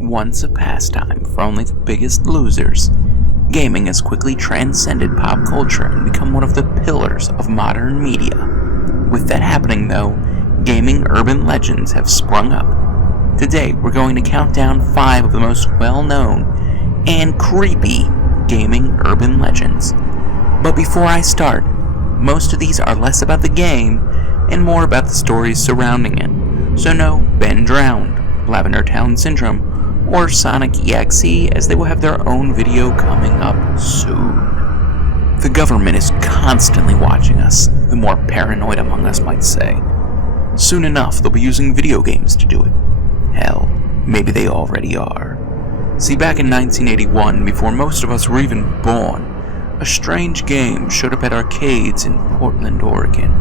Once a pastime for only the biggest losers, gaming has quickly transcended pop culture and become one of the pillars of modern media. With that happening though, gaming urban legends have sprung up. Today we're going to count down 5 of the most well-known and creepy gaming urban legends. But before I start, most of these are less about the game and more about the stories surrounding it. So no Ben Drowned, Lavender Town Syndrome, or Sonic EXE, as they will have their own video coming up soon. The government is constantly watching us, the more paranoid among us might say. Soon enough, they'll be using video games to do it. Hell, maybe they already are. See, back in 1981, before most of us were even born, a strange game showed up at arcades in Portland, Oregon.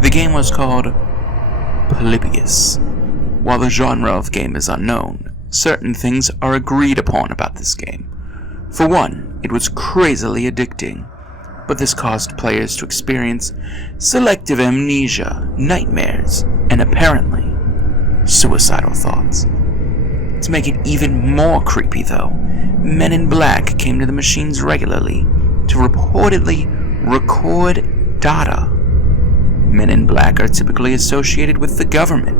The game was called Alypius. While the genre of game is unknown, certain things are agreed upon about this game. For one, it was crazily addicting, but this caused players to experience selective amnesia, nightmares, and apparently, suicidal thoughts. To make it even more creepy though, men in black came to the machines regularly to reportedly record data. Men in black are typically associated with the government,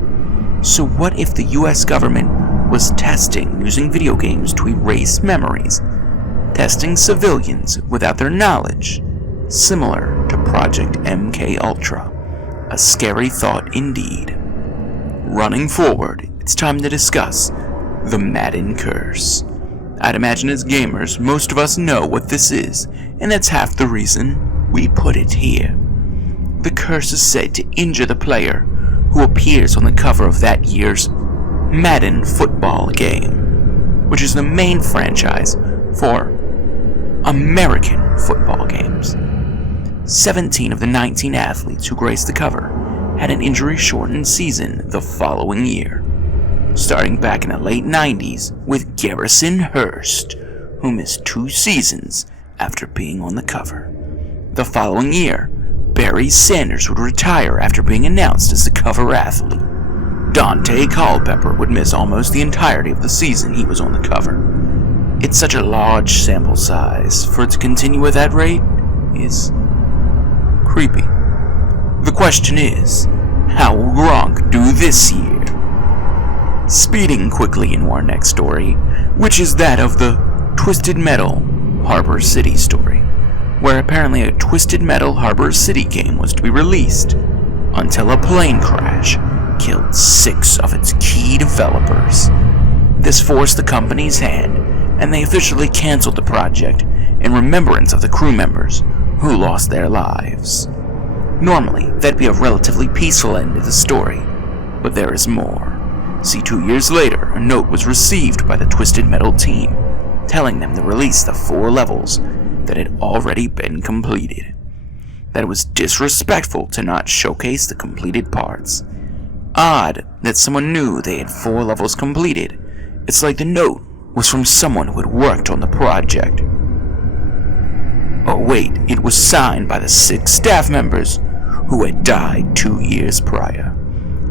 so what if the US government was testing using video games to erase memories, testing civilians without their knowledge, similar to Project MKUltra. A scary thought indeed. Running forward, it's time to discuss the Madden Curse. I'd imagine as gamers, most of us know what this is, and that's half the reason we put it here. The curse is said to injure the player who appears on the cover of that year's Madden football game, which is the main franchise for American football games. 17 of the 19 athletes who graced the cover had an injury-shortened season the following year, starting back in the late 90s with Garrison Hurst, who missed 2 seasons after being on the cover. The following year, Barry Sanders would retire after being announced as the cover athlete. Dante Culpepper would miss almost the entirety of the season he was on the cover. It's such a large sample size, for it to continue at that rate is creepy. The question is, how will Gronk do this year? Speeding quickly into our next story, which is that of the Twisted Metal Harbor City story, where apparently a Twisted Metal Harbor City game was to be released, until a plane crash killed 6 of its key developers. This forced the company's hand, and they officially canceled the project in remembrance of the crew members who lost their lives. Normally, that'd be a relatively peaceful end to the story, but there is more. See, 2 years later, a note was received by the Twisted Metal team, telling them to release the 4 levels that had already been completed. That it was disrespectful to not showcase the completed parts. Odd that someone knew they had 4 levels completed. It's like the note was from someone who had worked on the project. Oh wait, it was signed by the 6 staff members who had died 2 years prior.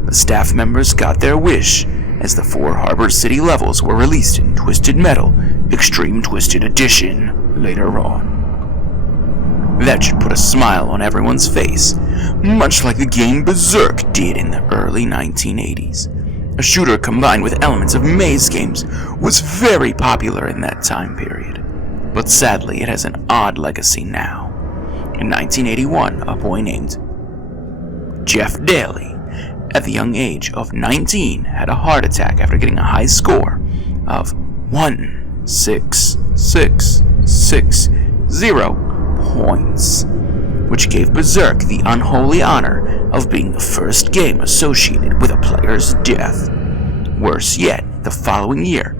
The staff members got their wish, as the 4 Harbor City levels were released in Twisted Metal Extreme Twisted Edition later on. That should put a smile on everyone's face, much like the game Berserk did in the early 1980s. A shooter combined with elements of maze games was very popular in that time period, but sadly it has an odd legacy now. In 1981, a boy named Jeff Daly, at the young age of 19, had a heart attack after getting a high score of 16660 points, which gave Berserk the unholy honor of being the first game associated with a player's death. Worse yet, the following year,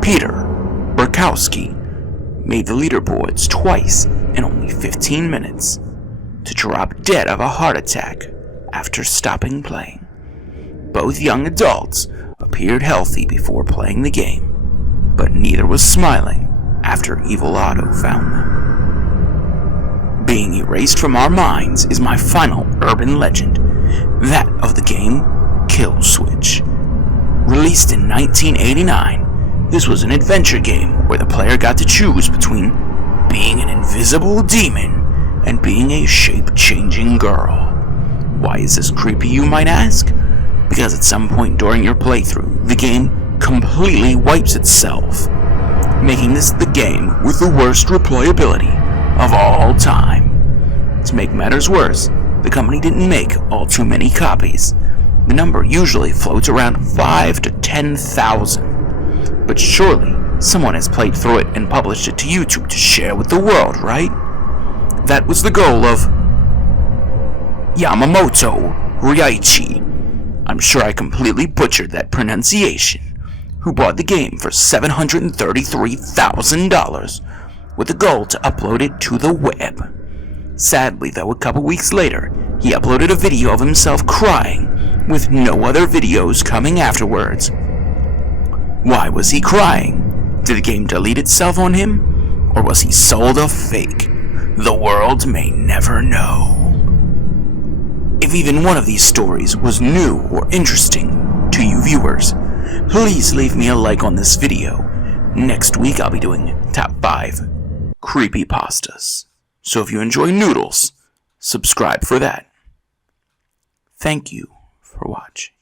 Peter Burkowski made the leaderboards twice in only 15 minutes to drop dead of a heart attack after stopping playing. Both young adults appeared healthy before playing the game, but neither was smiling after Evil Otto found them. Being erased from our minds is my final urban legend, that of the Killswitch. Released in 1989, this was an adventure game where the player got to choose between being an invisible demon and being a shape-changing girl. Why is this creepy, you might ask? Because at some point during your playthrough, the game completely wipes itself, making this the game with the worst replayability of all time. To make matters worse, the company didn't make all too many copies. The number usually floats around 5 to 10,000. But surely, someone has played through it and published it to YouTube to share with the world, right? That was the goal of Yamamoto Ryaichi, I'm sure I completely butchered that pronunciation, who bought the game for $733,000 with the goal to upload it to the web. Sadly though, a couple weeks later, he uploaded a video of himself crying, with no other videos coming afterwards. Why was he crying? Did the game delete itself on him? Or was he sold a fake? The world may never know. If even one of these stories was new or interesting to you viewers, please leave me a like on this video. Next week I'll be doing top 5 creepypastas. So if you enjoy noodles, subscribe for that. Thank you for watching.